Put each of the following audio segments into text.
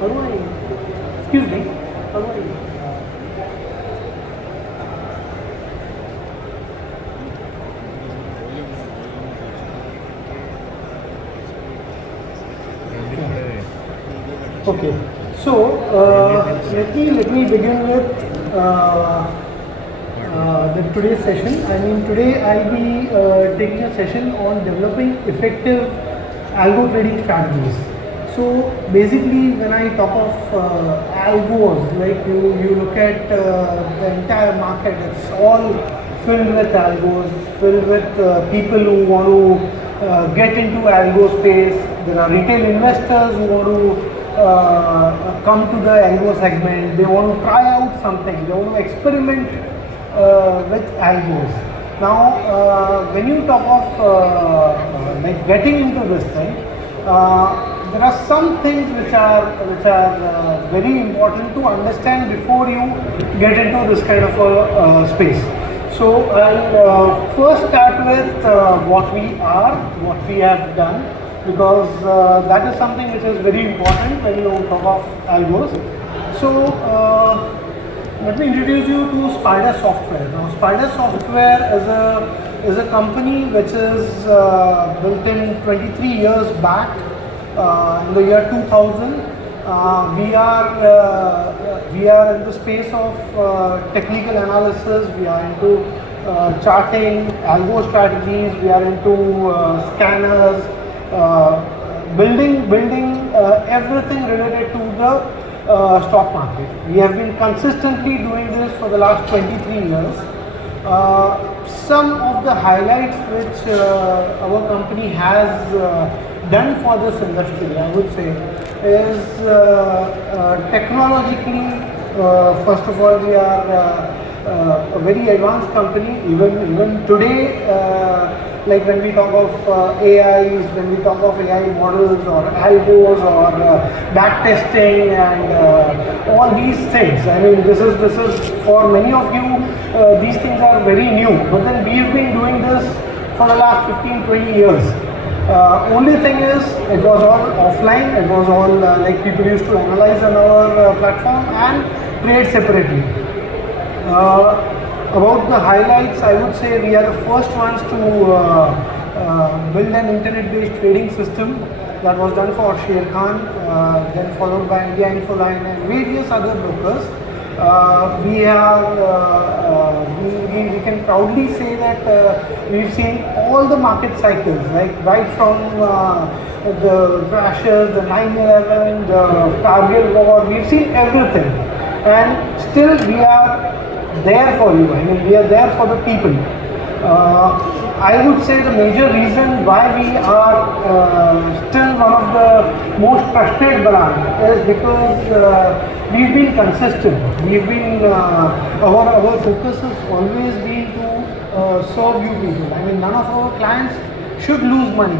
How do I, excuse me, how do I, okay, so let me begin with the today's session. I mean, today I'll be taking a session on developing effective algo trading strategies. So basically, when I talk of algos, like you look at the entire market, it's all filled with algos, filled with people who want to get into algo space. There are retail investors who want to come to the algo segment. They want to try out something. They want to experiment with algos. Now, when you talk of like getting into this thing, there are some things which are very important to understand before you get into this kind of a space. So I'll first start with what we are, what we have done, because that is something which is very important when you talk of algos. So let me introduce you to Spider Software. Now, Spider Software is a company which is built in 23 years back in the year 2000. We are in the space of technical analysis. We are into charting, algo strategies. We are into scanners, building everything related to the stock market. We have been consistently doing this for the last 23 years. Some of the highlights which our company has done for this industry, I would say, is technologically, first of all, we are a very advanced company. Even today, like when we talk of AIs, when we talk of AI models or algos or back testing and all these things. I mean, this is for many of you, these things are very new. But then we've been doing this for the last 15-20 years. Only thing is, it was all offline. It was all like people used to analyze on our platform and trade separately. About the highlights, I would say we are the first ones to build an internet-based trading system. That was done for Sher Khan, then followed by India Infoline and various other brokers. We can proudly say that we've seen all the market cycles, like right from the crashes, the 9/11, the Kargil war. We've seen everything, and still we are there for you. I mean, we are there for the people. I would say the major reason why we are still one of the most trusted brands is because we've been consistent. We've been our focus has always been to serve you people. I mean, none of our clients should lose money.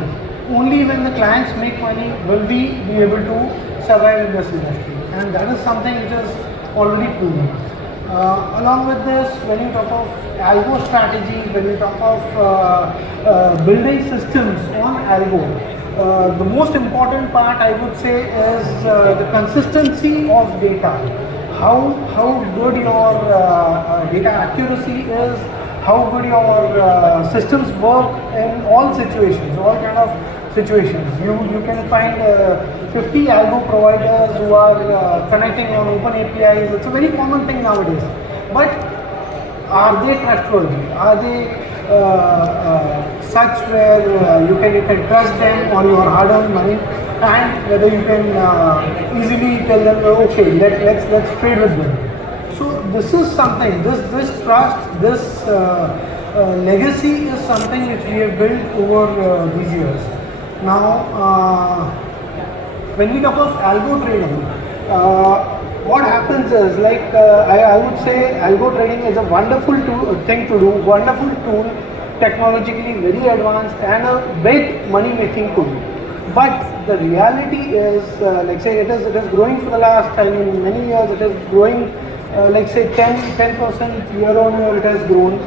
Only when the clients make money will we be able to survive in this industry, and that is something which is already proven. Along with this, when you talk of algo strategies, when you talk of building systems on algo, the most important part I would say is the consistency of data. How good your data accuracy is, how good your systems work in all situations, all kind of situations. You can find 50 algo providers who are connecting on open APIs. It's a very common thing nowadays. But are they trustworthy? Are they such where you can trust them on your hard-earned money, and whether you can easily tell them, okay, let's trade with them. So this is something. This trust, this legacy is something which we have built over these years. Now, when we talk of algo trading, what happens is, like I would say, algo trading is a wonderful thing to do, wonderful tool, technologically very advanced and a big money-making tool. But the reality is, like say, it is growing for the last, I mean, many years. It is growing, like say, 10% year on year. It has grown.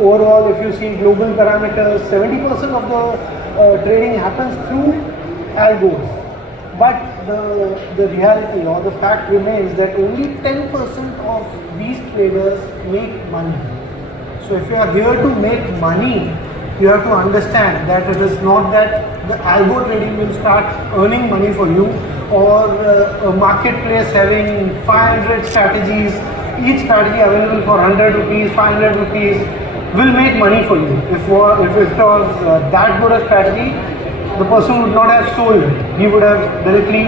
Overall, if you see global parameters, 70% of the trading happens through algos. But the reality or the fact remains that only 10% of these traders make money. So if you are here to make money, you have to understand that it is not that the algo trading will start earning money for you, or a marketplace having 500 strategies, each strategy available for 100 rupees, 500 rupees will make money for you. If it was that good a strategy, the person would not have sold it. He would have directly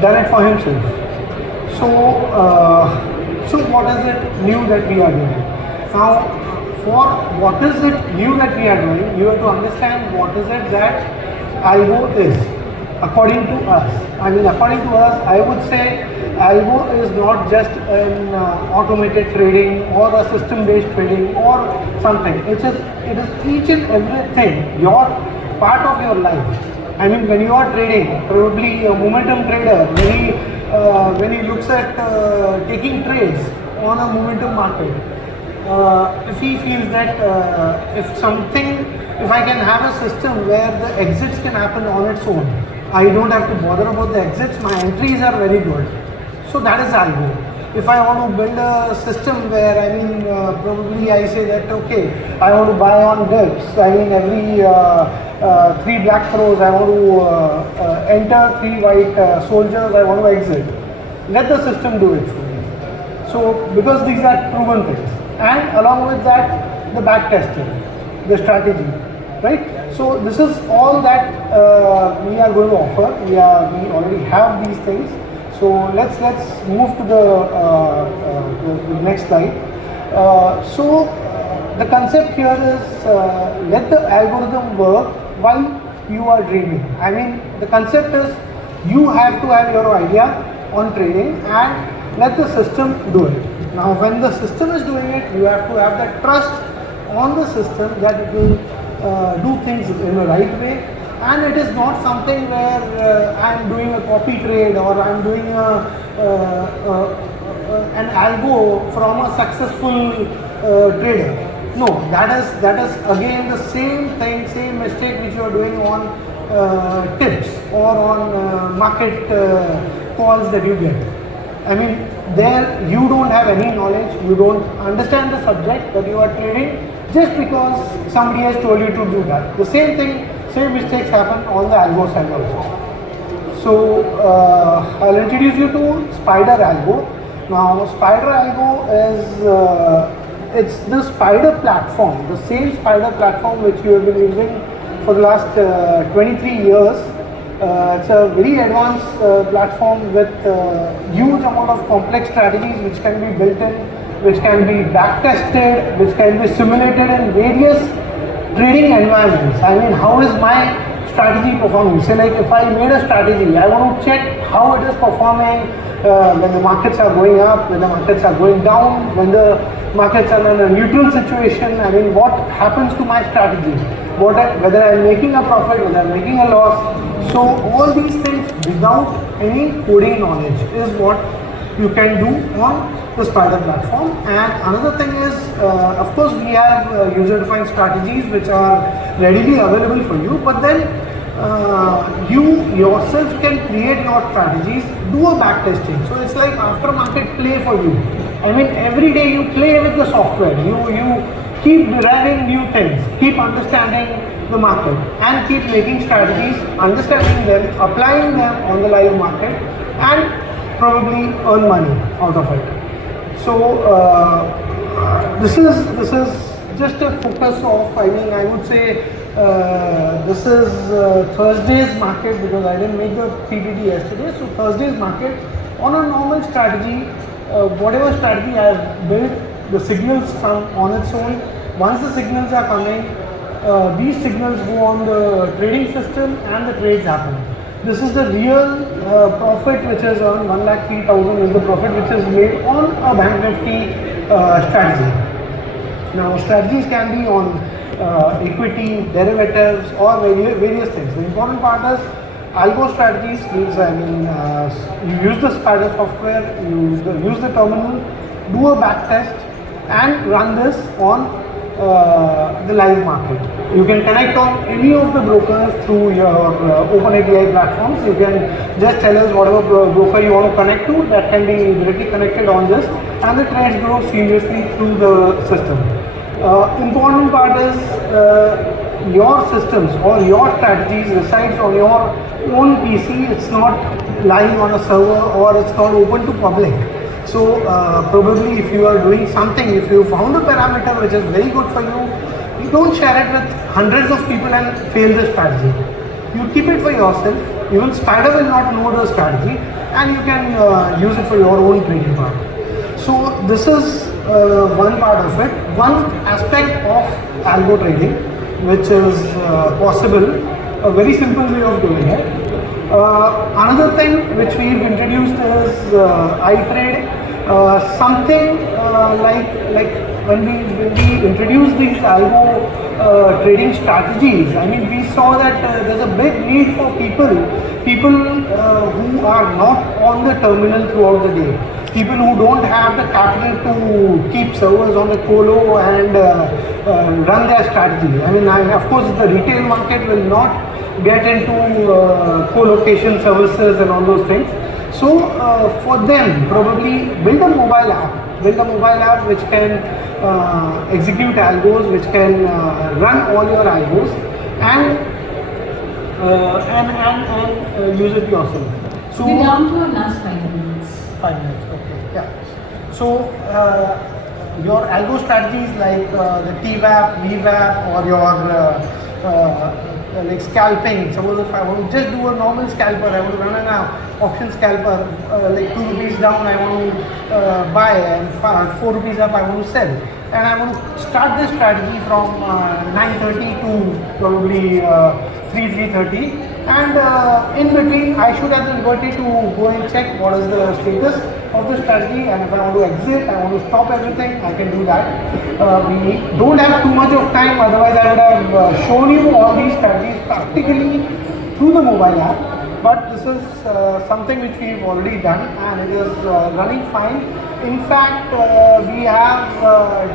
done it for himself. So what is it new that we are doing? Now, for what is it new that we are doing, you have to understand what is it that Algo is, according to us. I mean, according to us, I would say Algo is not just an automated trading or a system-based trading or something. It is each and everything, your part of your life. I mean, when you are trading, probably a momentum trader, when he looks at taking trades on a momentum market, if he feels that if I can have a system where the exits can happen on its own, I don't have to bother about the exits, my entries are very good. So that is Algo. If I want to build a system where, I mean, probably I say that, okay, I want to buy on dips, I mean, every 3 black throws, I want to enter 3 white soldiers, I want to exit. Let the system do it for me. So, because these are proven things. And along with that, the back testing, the strategy, right? So this is all that we are going to offer. We already have these things. So let's move to the next slide. So the concept here is let the algorithm work while you are dreaming. I mean, the concept is you have to have your idea on trading and let the system do it. Now, when the system is doing it, you have to have that trust on the system that it will do things in the right way, and it is not something where I am doing a copy trade or I am doing an algo from a successful trader. No, that is again the same thing, same mistake which you are doing on tips or on market calls that you get. I mean, there you don't have any knowledge, you don't understand the subject that you are trading just because somebody has told you to do that. The same thing, same mistakes happen on the algo side also. So I'll introduce you to Spider Algo. Now Spider Algo is it's the Spider platform, the same Spider platform which you have been using for the last 23 years. It's a very advanced platform with huge amount of complex strategies which can be built in, which can be back tested, which can be simulated in various trading environments. I mean, how is my strategy performing? Say like if I made a strategy, I want to check how it is performing when the markets are going up, when the markets are going down, when the markets are in a neutral situation. I mean, what happens to my strategy? Whether I am making a profit, whether I am making a loss. So all these things without any coding knowledge is what you can do on the Spider platform. And another thing is, of course, we have user-defined strategies which are readily available for you, but then you yourself can create your strategies, do a back testing. So it's like aftermarket play for you. I mean, every day you play with the software, you keep deriving new things, keep understanding the market and keep making strategies, understanding them, applying them on the live market and probably earn money out of it. So this is just a focus of, I mean, I would say this is Thursday's market because I didn't make the PPT yesterday. So Thursday's market on a normal strategy, whatever strategy I have built, the signals come on its own. Once the signals are coming, these signals go on the trading system and the trades happen. This is the real profit which is on 1,03,000 is the profit which is made on a Bank Nifty strategy. Now strategies can be on equity, derivatives or various things. The important part is algo strategies means, I mean, you use the Spider software, use the terminal, do a back test and run this on the live market. You can connect on any of the brokers through your open API platforms. You can just tell us whatever broker you want to connect to, that can be directly connected on this, and the trades grow seamlessly through the system. Important part is your systems or your strategies resides on your own PC. It's not lying on a server, or it's not open to public. So probably if you are doing something, if you found a parameter which is very good for you, you don't share it with hundreds of people and fail the strategy. You keep it for yourself. Even Spider will not know the strategy, and you can use it for your own trading part. So this is one part of it, one aspect of algo trading, which is possible, a very simple way of doing it. Another thing which we've introduced is iTrade, something like when we introduced these algo trading strategies. I mean, we saw that there's a big need for people who are not on the terminal throughout the day. People who don't have the capital to keep servers on the colo and run their strategy. I mean, of course, the retail market will not get into co-location services and all those things. So for them, probably build a mobile app which can execute algos, which can run all your algos and use it yourself. So we're down to our last 5 minutes. 5 minutes, okay, yeah. So your algo strategies like the TVAP, VWAP, or your like scalping. Suppose if I want to just do a normal scalper, I want to run an option scalper, like 2 rupees down I want to buy, and 4 rupees up I want to sell, and I want to start this strategy from 9:30 to probably 3:30, and in between I should have the liberty to go and check what is the status of the strategy, and if I want to exit, I want to stop everything, I can do that. We don't have too much of time, otherwise I would have shown you all these strategies practically through the mobile app. But this is something which we've already done, and it is running fine. In fact, we have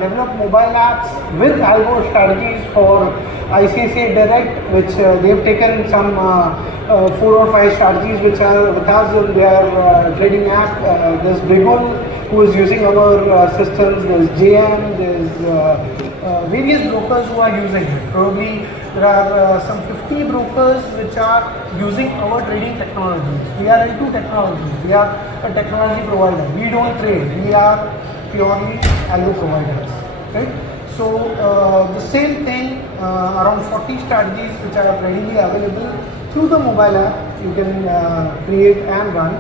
developed mobile apps with algo strategies for ICICI Direct, which they've taken some 4 or 5 strategies which are with us in their trading app. There's Brigul, who is using our systems. There's JM. There's various brokers who are using it. Probably there are some 50 brokers which are using our trading technologies. We are into technology. We are a technology provider. We don't trade. We are purely algo providers. Right? So the same thing, around 40 strategies which are readily available through the mobile app. You can create and run.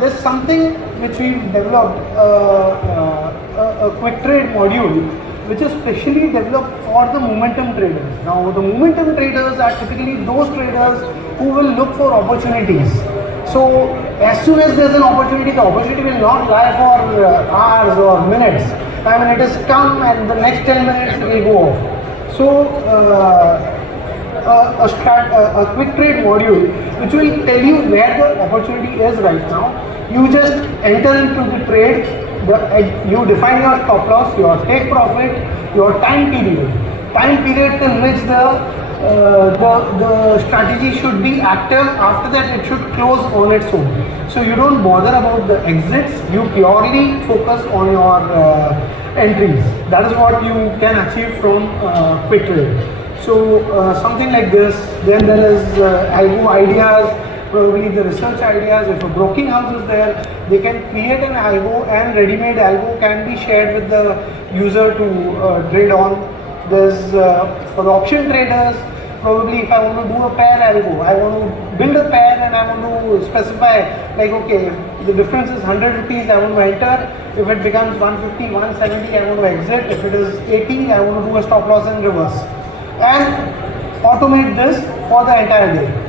There's something which we've developed, a quick trade module, which is specially developed for the momentum traders. Now, the momentum traders are typically those traders who will look for opportunities. So, as soon as there's an opportunity, the opportunity will not lie for hours or minutes. I mean, it has come and the next 10 minutes it will go off. So, a quick trade module which will tell you where the opportunity is right now. You just enter into the trade. You define your stop loss, your take profit, your time period till which the strategy should be active. After that, it should close on its own. So you don't bother about the exits. You purely focus on your entries. That is what you can achieve from quick trade. So something like this. Then there is algo ideas. Probably the research ideas. If a broking house is there, they can create an algo, and ready-made algo can be shared with the user to trade on. There's for the option traders, probably if I want to do a pair algo, I want to build a pair and I want to specify like, okay, if the difference is 100 rupees, I want to enter. If it becomes 150, 170, I want to exit. If it is 80, I want to do a stop loss in reverse, and automate this for the entire day.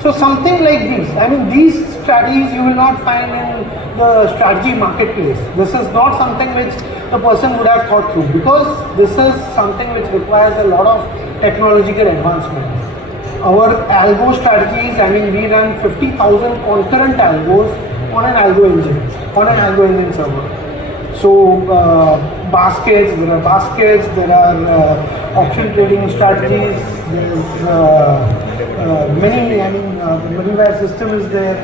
So something like these, I mean, these strategies you will not find in the strategy marketplace. This is not something which the person would have thought through, because this is something which requires a lot of technological advancement. Our algo strategies, I mean, we run 50,000 concurrent algos on an algo engine server. So baskets, there are option trading strategies, there's many, I mean, the middleware system is there,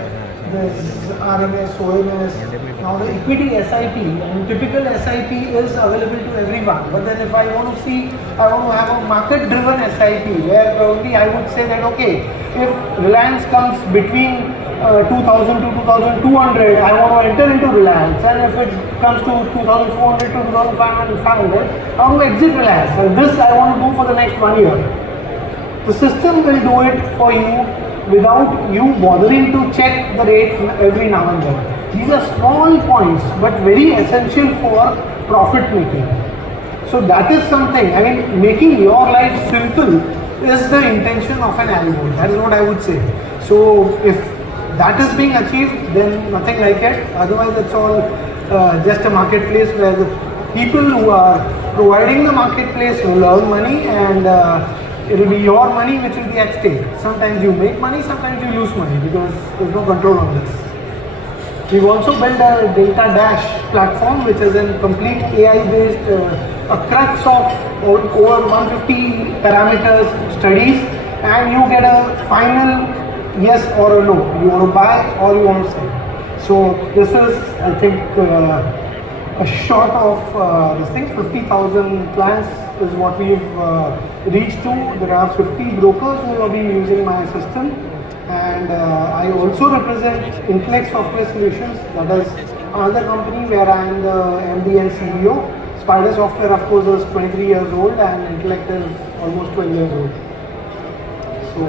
there's RMS, OMS. Now the equity SIP, and typical SIP is available to everyone, but then if I want to see, I want to have a market driven SIP where probably I would say that okay, if Reliance comes between 2000 to 2200, I want to enter into Reliance, and if it comes to 2400 to 2500, I want to exit Reliance, and this I want to do for the next 1 year. The system will do it for you without you bothering to check the rate every now and then. These are small points but very essential for profit making. So that is something, I mean, making your life simple is the intention of an algo. That is what I would say. So if that is being achieved, then nothing like it. Otherwise it's all just a marketplace where the people who are providing the marketplace will earn money, and it will be your money which will be at stake. Sometimes you make money, sometimes you lose money because there is no control on this. We've also built a Data Dash platform which is a complete AI based, a crux of over 150 parameters studies, and you get a final yes or a no. You want to buy or you want to sell. So this is, I think, a short of this thing. 50,000 clients is what we've reached to. There are 50 brokers who have been using my system, and I also represent Intellect Software Solutions. That is another company where I am the MD and CEO. Spider Software, of course, is 23 years old, and Intellect is almost 12 years old. So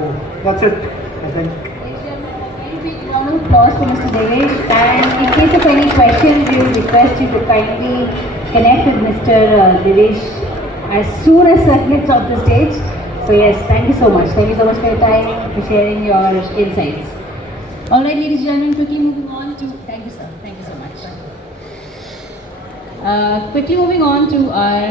that's it, I think. Very big round of applause for Mr. Devesh. And in case of any questions, we would request you to kindly connect with Mr. Devesh as soon as he gets off the stage. So yes, thank you so much. Thank you so much for your time, for sharing your insights. All right, ladies and gentlemen, quickly moving on to, thank you sir, thank you so much. Quickly moving on to our